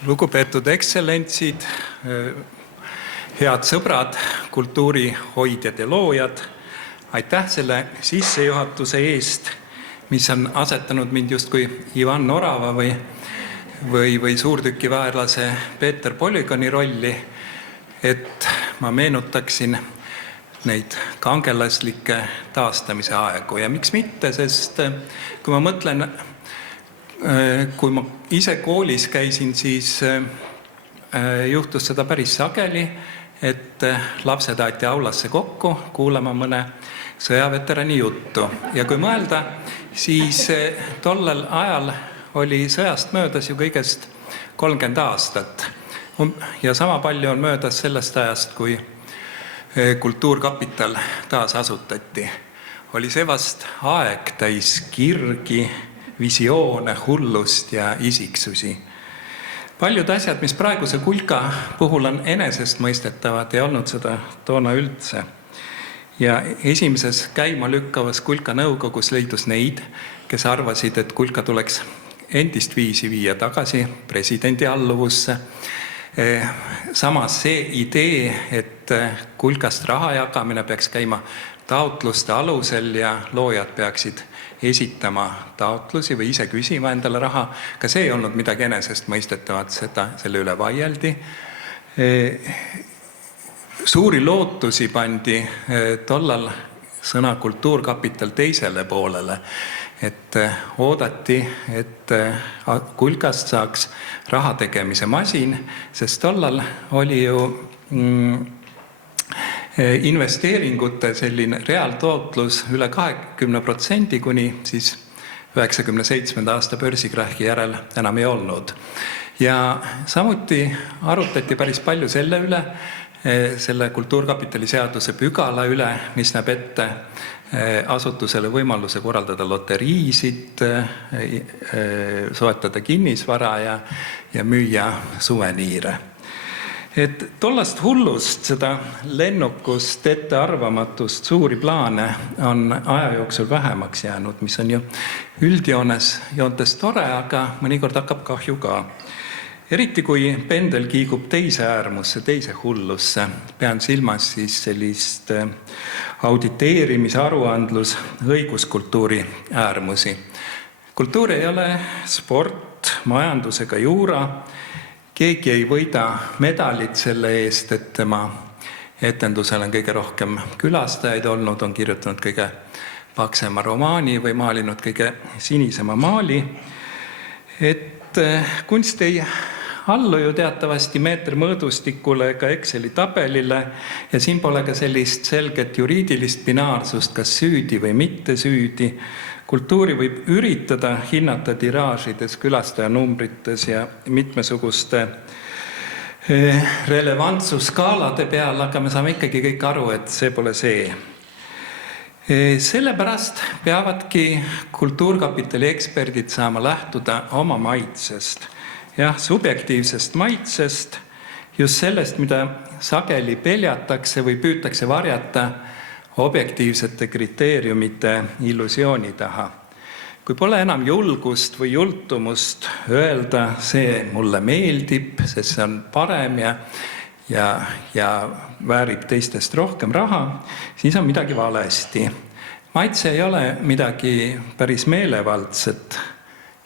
Lugupeetud ekstsellentsid, head sõbrad, kultuurihoidjad ja loojad, aitäh selle sissejuhatuse eest, mis on asetanud mind justkui Ivan Orava või suurtükiväelase Peeter Polygoni rolli, et ma meenutaksin neid kangelaslikke taastamise aegu. Ja miks mitte, sest kui ma mõtlen, kui ma ise koolis käisin, siis juhtus seda päris sageli, et lapsed aeti aulasse kokku kuulama mõne sõjaveterani juttu. Ja kui mõelda, siis tollel ajal oli sõjast möödas ju kõigest 30 aastat. Ja sama palju on möödas sellest ajast, kui Kultuurkapital taas asutati. Oli see vast aeg täis kirgi, visioone, hullust ja isiksusi. Paljud asjad, mis praeguse kulka puhul on enesestmõistetavad, ei olnud seda toona üldse. Ja esimeses käima lükkavas kulka nõukogus leidus neid, kes arvasid, et kulka tuleks endist viisi viia tagasi presidendi alluvusse. Samas see idee, et kulkast raha jagamine peaks käima taotluste alusel ja loojad peaksid esitama taotlusi või ise küsima endale raha, ka see ei olnud midagi enesestmõistetavat, selle üle vaieldi. Suuri lootusi pandi tollal sõna Kultuurkapital teisele poolele, et oodati, et kulkast saaks raha tegemise masin, sest tollal oli ju investeeringute selline reaaltootlus üle 20% kuni siis 97. aasta börsikrahhi järel enam ei olnud. Ja samuti arutati päris palju selle üle, selle Kultuurkapitali seaduse pügala üle, mis näeb ette asutusele võimaluse korraldada loteriisid, soetada kinnisvara ja müüa suveniire. Et tollast hullust, seda lennukust, ettearvamatust, suuri plaane on aja jooksul vähemaks jäänud, mis on ju üldjoontes tore, aga mõnikord hakkab kahju ka. Eriti kui pendel kiigub teise äärmusse, teise hullusse, pean silmas siis sellist auditeerimise, aruandlus, õiguskultuuri äärmusi. Kultuur ei ole sport, majandus ega juura. Keegi ei võida medalit selle eest, et tema etendusel on kõige rohkem külastajaid olnud, on kirjutanud kõige paksema romaani või maalinud kõige sinisema maali. Et kunst ei allu ju teatavasti meetermõõdustikule ega Exceli tabelile ja siin pole ka sellist selget juriidilist binaarsust, kas süüdi või mitte süüdi. Kultuuri võib üritada hinnata tiraažides, külastajanumbrites ja mitmesuguste relevantsusskaalade peal, aga me saame ikkagi kõik aru, et see pole see. Sellepärast peavadki Kultuurkapitali eksperdid saama lähtuda oma maitsest. Jah, subjektiivsest maitsest, just sellest, mida sageli peljatakse või püütakse varjata objektiivsete kriteeriumite illusiooni taha. Kui pole enam julgust või jultumust öelda, see mulle meeldib, sest see on parem ja väärib teistest rohkem raha, siis on midagi valesti. Maitse ei ole midagi päris meelevaldset.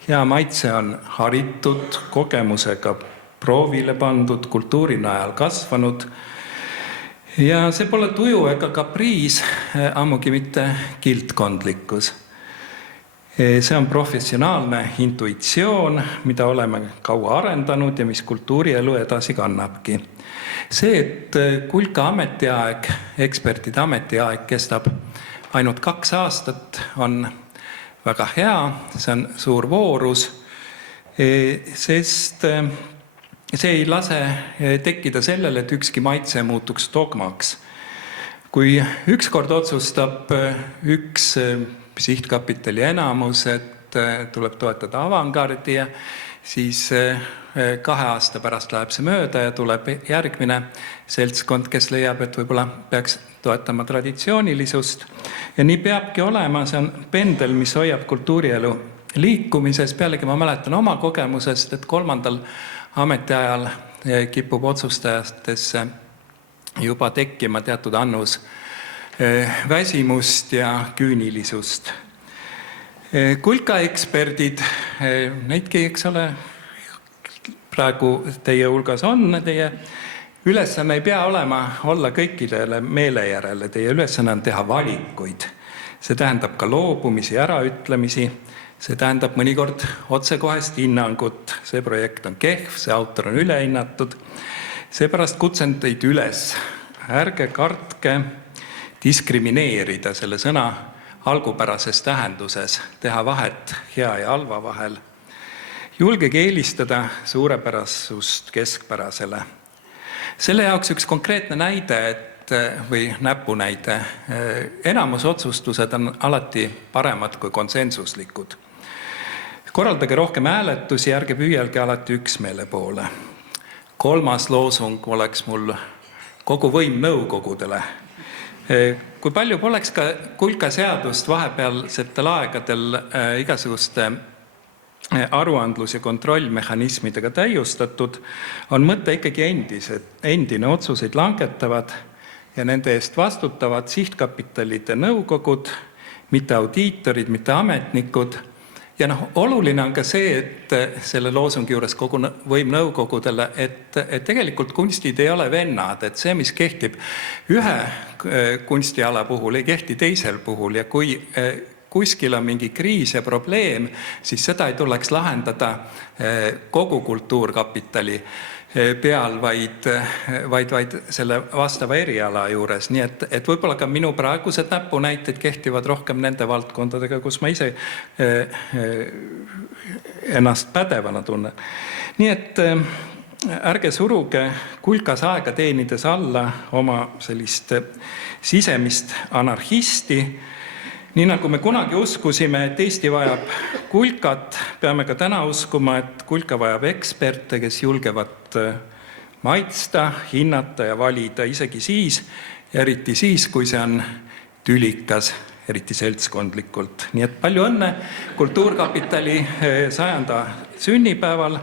Hea maitse on haritud, kogemusega proovile pandud, kultuuri najal kasvanud. Ja see pole tuju ega kapriis, ammugi mitte kiltkondlikkus. See on professionaalne intuitsioon, mida oleme kaua arendanud ja mis kultuurielu edasi kannabki. See, et kulka ametiaeg, ekspertide ametiaeg kestab ainult 2 aastat, on väga hea, see on suur voorus, sest see ei lase tekkida sellele, et ükski maitse muutuks dogmaks. Kui ükskord otsustab üks sihtkapitali enamus, et tuleb toetada avangardi, siis 2 aasta pärast läheb see mööda ja tuleb järgmine seltskond, kes leiab, et võib-olla peaks toetama traditsioonilisust. Ja nii peabki olema, see on pendel, mis hoiab kultuurielu liikumises. Pealegi ma mäletan oma kogemusest, et 3. ametiajal kipub otsustajatesse juba tekkima teatud annus väsimust ja küünilisust. Kulka eksperdid, neidki, eks ole, praegu teie hulgas on, teie ülesanne ei pea olla kõikidele meele järele, teie ülesanne on teha valikuid. See tähendab ka loobumisi, äraütlemisi, see tähendab mõnikord otsekohest hinnangut, see projekt on kehv, see autor on ülehinnatud. Seepärast kutsen teid üles, ärge kartke diskrimineerida selle sõna algupärases tähenduses, teha vahet hea ja halva vahel. Julgege eelistada suurepärasust keskpärasele. Selle jaoks üks konkreetne näide või näpunäide. Enamus otsustused on alati paremad kui konsensuslikud. Korraldage rohkem hääletusi, ärge püüelge alati üksmeele poole. 3. loosung oleks mul kogu võim nõukogudele. Kui palju poleks ka Kulka seadust vahepealsetel aegadel igasuguste aruandlus- ja kontrollmehhanismidega täiustatud, on mõte ikkagi endine otsuseid langetavad ja nende eest vastutavad sihtkapitalide nõukogud, mitte audiitorid, mitte ametnikud. Ja oluline on ka see, et selle loosungi juures kogu võim nõukogudele, et tegelikult kunstid ei ole vennad, et see, mis kehtib ühe kunstiala puhul, ei kehti teisel puhul ja kui kuskil on mingi kriis ja probleem, siis seda ei tuleks lahendada kogu kultuurkapitali peal, vaid selle vastava eriala juures. Nii et võib-olla ka minu praegused näpunäited kehtivad rohkem nende valdkondadega, kus ma ise ennast pädevana tunnen. Nii et ärge suruge Kulkas aega teenides alla oma sellist sisemist anarhisti. Nii nagu me kunagi uskusime, et Eesti vajab Kulkat, peame ka täna uskuma, et Kulka vajab eksperte, kes julgevad maitsta, hinnata ja valida isegi siis, eriti siis, kui see on tülikas, eriti seltskondlikult. Nii et palju õnne Kultuurkapitali 100. sünnipäeval.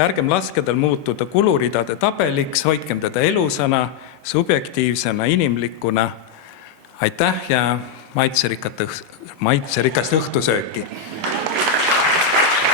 Ärgem laskedel muutuda kuluridade tabeliks, hoidkem teda elusana, subjektiivsena, inimlikuna. Aitäh ja maitserikast õhtusööki!